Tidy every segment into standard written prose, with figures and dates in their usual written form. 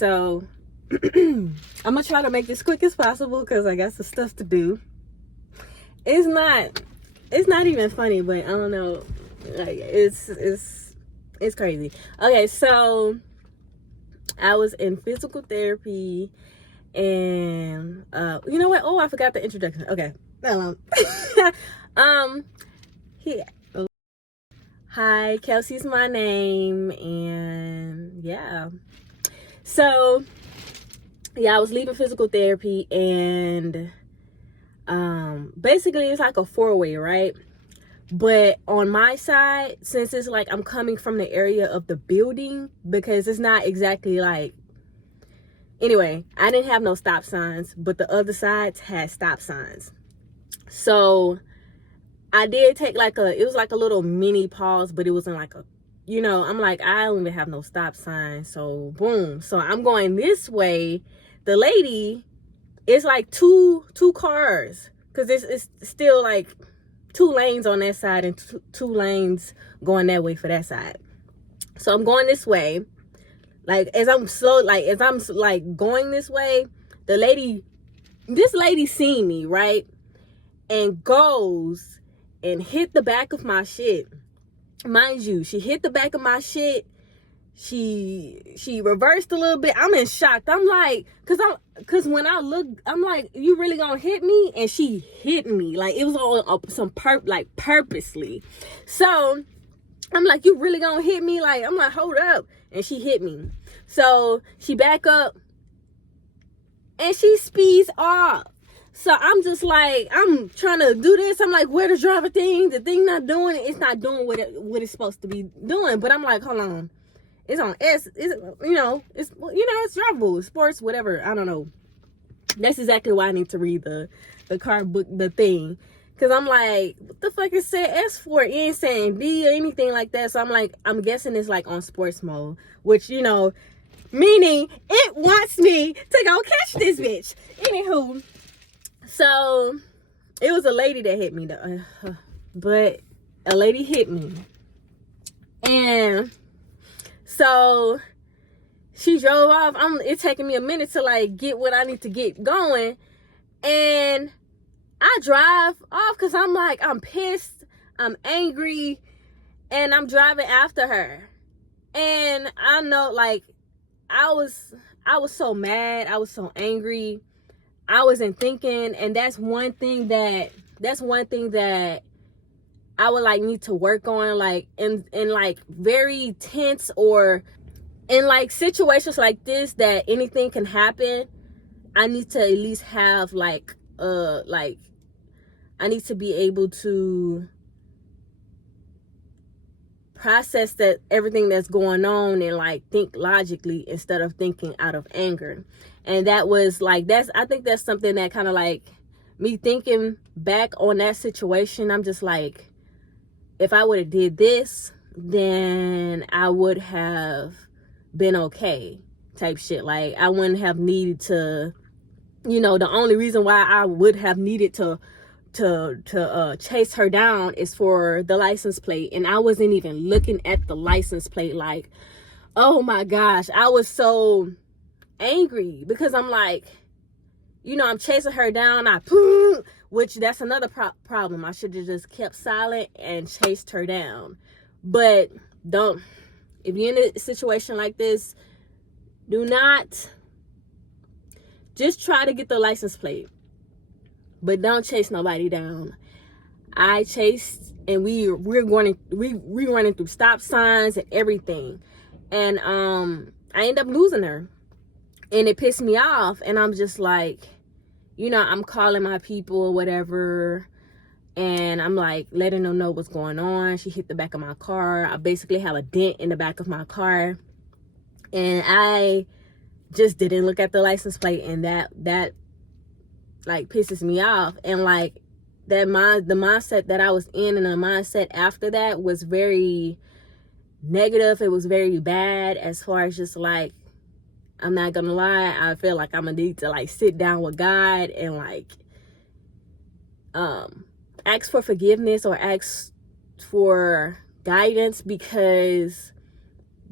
So I'm gonna try to make this quick as possible because I got some stuff to do. It's not even funny, but I don't know. Like it's crazy. Okay, so I was in physical therapy, and you know what? Oh, I forgot the introduction. Okay, um, he. Hi, Kelsey's my name, and yeah. So yeah, I was leaving physical therapy, and basically it's like a four-way, right? But on my side, since it's like I'm coming from the area of the building, because it's not exactly like, anyway, I didn't have no stop signs, but the other sides had stop signs. So I did take it was like a little mini pause, but it wasn't like I'm like, I don't even have no stop sign. So boom. So I'm going this way. The lady, it's like two cars, because it's still like 2 lanes on that side and two lanes going that way for that side. So I'm going this way. Like as I'm going this way, this lady seen me, right? And goes and hit the back of my shit. Mind you, she hit the back of my shit. She reversed a little bit. I'm in shock. I'm like, cause when I look, I'm like, you really gonna hit me? And she hit me. Like it was on purposely. So I'm like, you really gonna hit me? Like, I'm like, hold up. And she hit me. So she back up and she speeds off. So I'm just like, I'm trying to do this. I'm like, where the driver thing? The thing not doing it. It's not doing what it's supposed to be doing. But I'm like, hold on. It's on S. It's drivable. Sports, whatever. I don't know. That's exactly why I need to read the car book, the thing. Because I'm like, what the fuck is said S for? It ain't saying D or anything like that. So I'm like, I'm guessing it's like on sports mode. Which, meaning it wants me to go catch this bitch. Anywho. So it was a lady that hit me though. But a lady hit me. And so she drove off. It's taking me a minute to like get what I need to get going. And I drive off because I'm like, I'm pissed, I'm angry, and I'm driving after her. And I know, like, I was so mad, I was so angry, I wasn't thinking, and that's one thing that I would like need to work on, like in like very tense or in like situations like this that anything can happen. I need to at least have I need to be able to process that everything that's going on and like think logically instead of thinking out of anger. And that was like, I think that's something that kind of like me thinking back on that situation. I'm just like, if I would have did this, then I would have been okay type shit. Like I wouldn't have needed to, the only reason why I would have needed to chase her down is for the license plate, and I wasn't even looking at the license plate. Like, oh my gosh, I was so angry because I'm like, I'm chasing her down. Which that's another problem. I should have just kept silent and chased her down. But if you're in a situation like this, do not, just try to get the license plate, but don't chase nobody down. I chased, and we're running through stop signs and everything, and I end up losing her, and it pissed me off. And I'm just like, I'm calling my people or whatever, and I'm like letting them know what's going on. She hit the back of my car. I basically have a dent in the back of my car, and I just didn't look at the license plate, and that like pisses me off. And like the mindset that I was in, and the mindset after that was very negative. It was very bad, as far as just like, I'm not gonna lie, I feel like I'm gonna need to like sit down with God and like ask for forgiveness or ask for guidance, because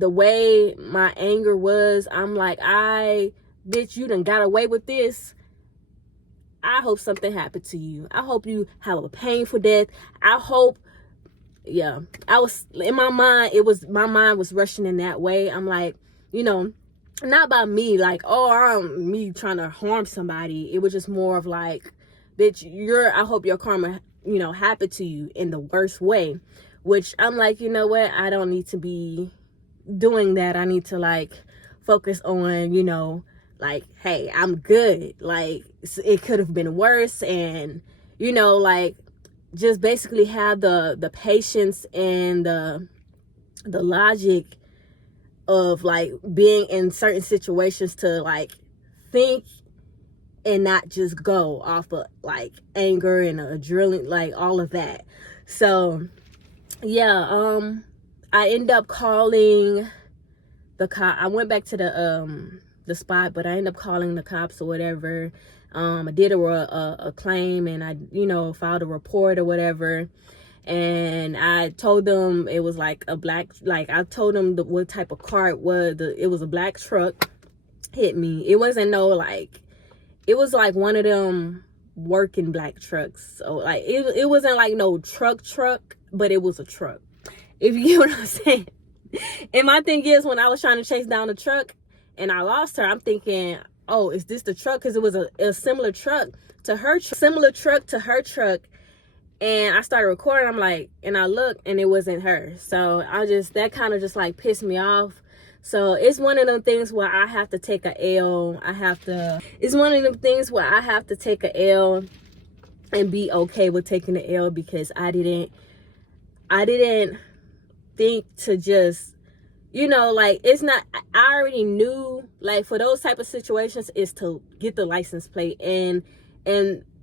the way my anger was, I'm like, bitch, you done got away with this. I hope something happened to you. I hope you have a painful death. I hope, yeah. I was, in my mind, my mind was rushing in that way. I'm like, you know, not about me, like, oh, I'm me trying to harm somebody. It was just more of like, bitch, I hope your karma, you know, happened to you in the worst way. Which I'm like, you know what? I don't need to be doing that. I need to like focus on, you know, like, hey, I'm good. Like, it could have been worse. And, you know, like, just basically have the patience and the logic of like being in certain situations to like think and not just go off of like anger and adrenaline, like all of that. So yeah, I ended up calling the cop. I went back to the spot, but I ended up calling the cops or whatever. I did a claim, and I, you know, filed a report or whatever. And I told them it was like a black, like I told them what type of car it was. It was a black truck hit me. It wasn't no like, it was like one of them working black trucks. So like it wasn't like no truck, but it was a truck. If you get what I'm saying. And my thing is, when I was trying to chase down the truck and I lost her, I'm thinking, oh, is this the truck? Because it was a similar truck to her truck. And I started recording. I'm like, and I looked, and it wasn't her. So that kind of just like pissed me off. So it's one of them things where I have to take a L. It's one of them things where I have to take a L and be okay with taking the L, because I didn't think to just, you know, like, it's not, I already knew, like, for those type of situations is to get the license plate, and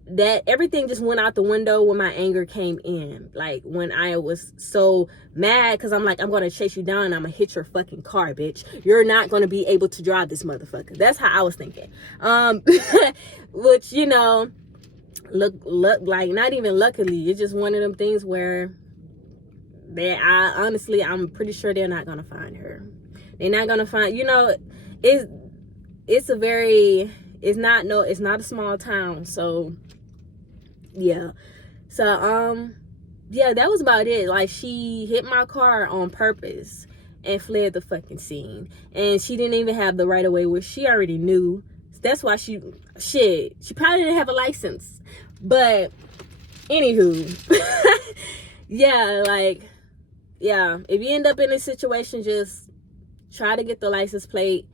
that everything just went out the window when my anger came in. Like, when I was so mad, because I'm like, I'm gonna chase you down and I'm gonna hit your fucking car, bitch. You're not gonna be able to drive this motherfucker. That's how I was thinking. Which, you know, look like, not even luckily, it's just one of them things where I'm pretty sure they're not gonna find her. They're not gonna find, you know, it's not a small town. So yeah. So yeah, that was about it. Like, she hit my car on purpose and fled the fucking scene. And she didn't even have the right of way, which she already knew. That's why she probably didn't have a license. But anywho, yeah, like, yeah, if you end up in a situation, just try to get the license plate.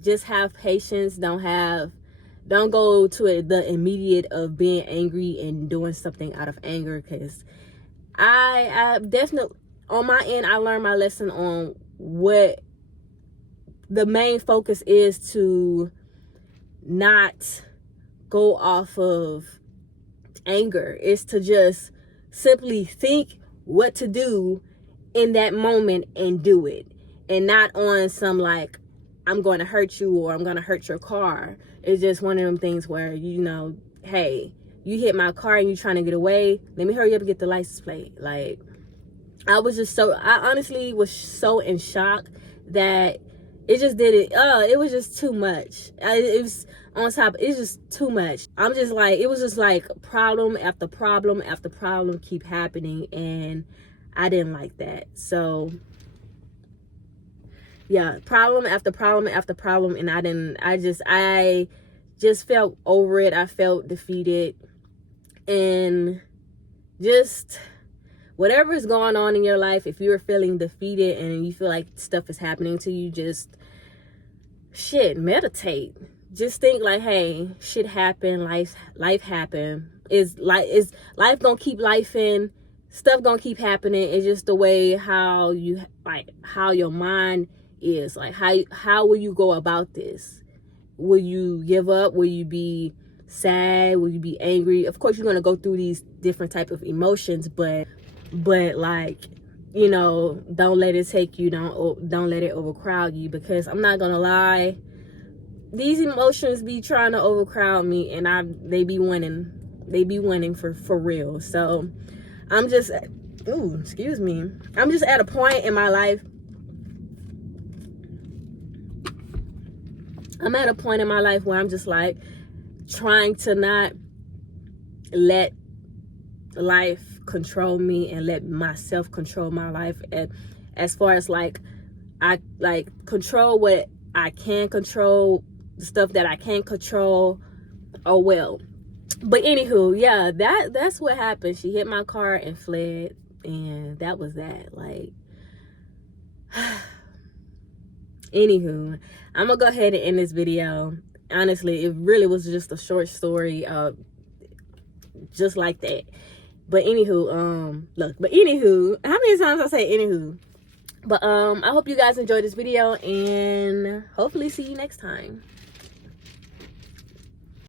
Just have patience. Don't go to the immediate of being angry and doing something out of anger, because I definitely, on my end, I learned my lesson on what the main focus is, to not go off of anger. Is to just simply think what to do in that moment and do it, and not on some like, I'm going to hurt you or I'm going to hurt your car. It's just one of them things where, you know, hey, you hit my car and you trying to get away, let me hurry up and get the license plate. Like, I honestly was so in shock that it just it was just too much. It was on top, it's just too much. I'm just like, it was just like problem after problem after problem keep happening, and I didn't like that. So yeah, problem after problem after problem, and I just felt over it. I felt defeated, and just whatever is going on in your life, if you're feeling defeated and you feel like stuff is happening to you, just meditate. Just think like, hey, shit happened, life happened. Is life gonna keep life in? Stuff gonna keep happening. It's just the way how your mind is. Like, how will you go about this? Will you give up? Will you be sad? Will you be angry? Of course, you're gonna go through these different type of emotions, but like, you know, don't let it take you. Don't let it overcrowd you, because I'm not gonna lie, these emotions be trying to overcrowd me, and they be winning for real. So I'm just ooh, excuse me. I'm just at a point in my life. I'm at a point in my life where I'm just like trying to not let life control me and let myself control my life. And as far as like, I like control what I can control, the stuff that I can't control. Oh well. But anywho, yeah, that's what happened. She hit my car and fled, and that was that. Like, anywho, I'm gonna go ahead and end this video. Honestly, it really was just a short story, just like that. But anywho, how many times I say anywho? But I hope you guys enjoyed this video, and hopefully see you next time.